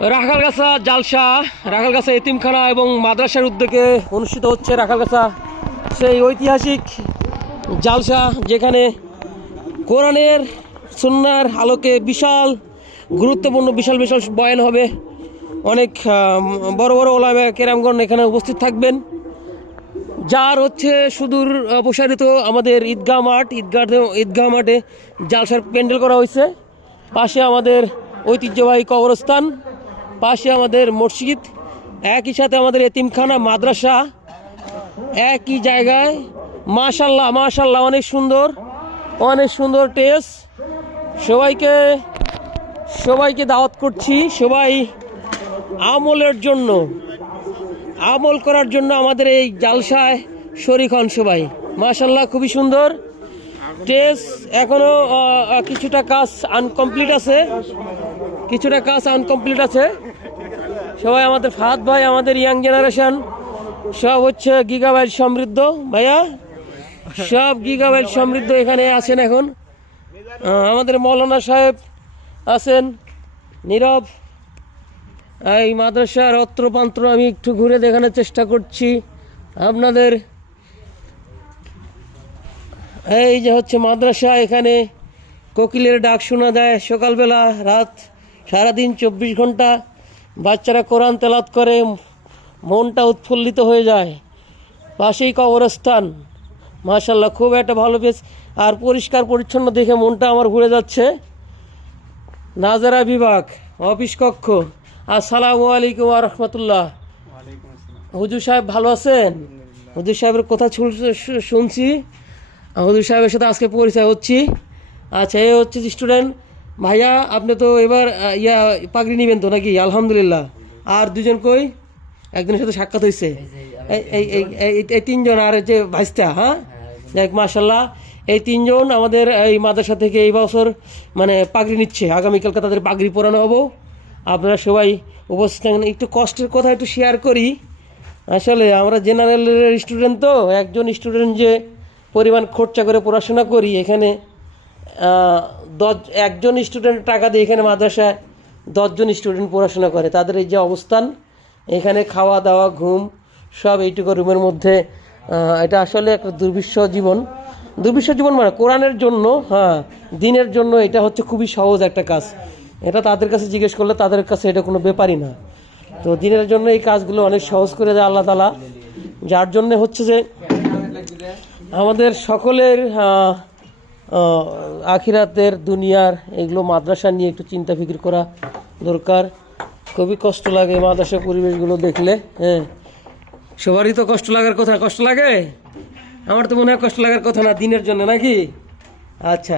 রাখালগাছা, জালসা, রাখালগাছা এতিমখানা এবং মাদ্রাসার উদ্যোগে অনুষ্ঠিত হচ্ছে রাখালগাছা সেই ঐতিহাসিক জালসা যেখানে কোরআনের সুন্নার আলোকে বিশাল, গুরুত্বপূর্ণ, বিশাল বিশাল বয়ান হবে। অনেক বড় বড় ওলামা কেরামগণ এখানে উপস্থিত থাকবেন। যার হচ্ছে সুদূর প্রসারিত আমাদের ঈদগাহ মাঠ। ঈদগাহ ঈদগাহ মাঠে জালসার প্যান্ডেল করা হয়েছে। পাশে আমাদের ঐতিহ্যবাহী কবরস্থান। পাশে আমাদের মসজিদ একই সাথে আমাদের এতিমখানা মাদ্রাসা একই জায়গায়। মাশাল্লাহ মাশাল্লাহ অনেক সুন্দর অনেক সুন্দর টেস্ট সবাইকে সবাইকে দাওয়াত করছি সবাই আমলের জন্য আমল করার জন্য আমাদের এই জালসায় শরিক হন সবাই। মাশাল্লাহ খুবই সুন্দর। টেস্ট এখনও আহ, আহ, কিছুটা কাজ আনকমপ্লিট আছে। কিছুটা কাজ আনকমপ্লিট আছে। সবাই আমাদের ফাহাদ ভাই, আমাদের ইয়াং জেনারেশন সব হচ্ছে গিগাবাইট সমৃদ্ধ। ভাইয়া, সব গিগাবাইট সমৃদ্ধ এখানে আছেন এখন। আমাদের মৌলানা সাহেব আছেন, নীরব। এই মাদ্রাসার অত্রপান্ত্র আমি একটু ঘুরে দেখানোর চেষ্টা করছি আপনাদের। এই যে হচ্ছে মাদ্রাসা, এখানে কোকিলের ডাক শোনা যায় সকালবেলা, রাত সারাদিন চব্বিশ ঘণ্টা বাচ্চারা কোরআন তেলাত করে মনটা উৎফুল্লিত হয়ে যায়। পাশেই কবরস্থান। মাশাল্লাহ খুব একটা ভালো পেস আর পরিষ্কার পরিচ্ছন্ন দেখে মনটা আমার ঘুরে যাচ্ছে। নাজারা বিভাগ অফিস কক্ষ। আসসালামু আলাইকুম রহমতুল্লাহ। হুজুর সাহেব ভালো আছেন? হুজুর সাহেবের কথা শুন- শুনছি। হুজুর সাহেবের সাথে আজকে পরিচয় হচ্ছি। আচ্ছা এই হচ্ছে স্টুডেন্ট ভাইয়া আপনি তো এবার ইয়া পাগড়ি নেবেন তো নাকি? আলহামদুলিল্লাহ। আর দুজন কই? একজনের সাথে সাক্ষাৎ হয়েছে এই এই- এই এই- এই তিনজন আর যে ভাইস্তা হ্যাঁ? দেখ মাশাল্লাহ এই তিনজন আমাদের এই মাদ্রাসা থেকে এই বছর মানে পাগড়ি নিচ্ছে। আগামীকালকে তাদের পাগড়ি পরানো হব। আপনারা সবাই উপস্থিত থাকেন। একটু কষ্টের কথা একটু শেয়ার করি। আসলে আমরা জেনারেলের স্টুডেন্ট তো একজন স্টুডেন্ট যে পরিমাণ খরচা করে পড়াশোনা করি এখানে দশ, একজন স্টুডেন্ট টাকা দিয়ে এখানে মাদ্রাসায় দশজন স্টুডেন্ট পড়াশোনা করে। তাদের এই যে অবস্থান, এখানে খাওয়া দাওয়া, ঘুম, সব এইটুকু রুমের মধ্যে এটা আসলে একটা দুর্বিশ্ব জীবন। দুর্বিশ্ব জীবন মানে কোরআনের জন্য হ্যাঁ দিনের জন্য এটা হচ্ছে খুবই সহজ একটা কাজ। এটা তাদের কাছে জিজ্ঞেস করলে তাদের কাছে এটা কোনো ব্যাপারই না। তো দিনের জন্য এই কাজগুলো অনেক সহজ করে দেয় আল্লাহ তালা যার জন্য হচ্ছে যে আমাদের সকলের আখিরাতের দুনিয়ার এগুলো মাদ্রাসা নিয়ে একটু চিন্তা ফিকির করা দরকার। খুবই কষ্ট লাগে মাদ্রাসা পরিবেশগুলো দেখলে হ্যাঁ। সবারই তো কষ্ট লাগার কথা, কষ্ট লাগে? আমার তো মনে হয় কষ্ট লাগার কথা না, দিনের জন্য নাকি? আচ্ছা।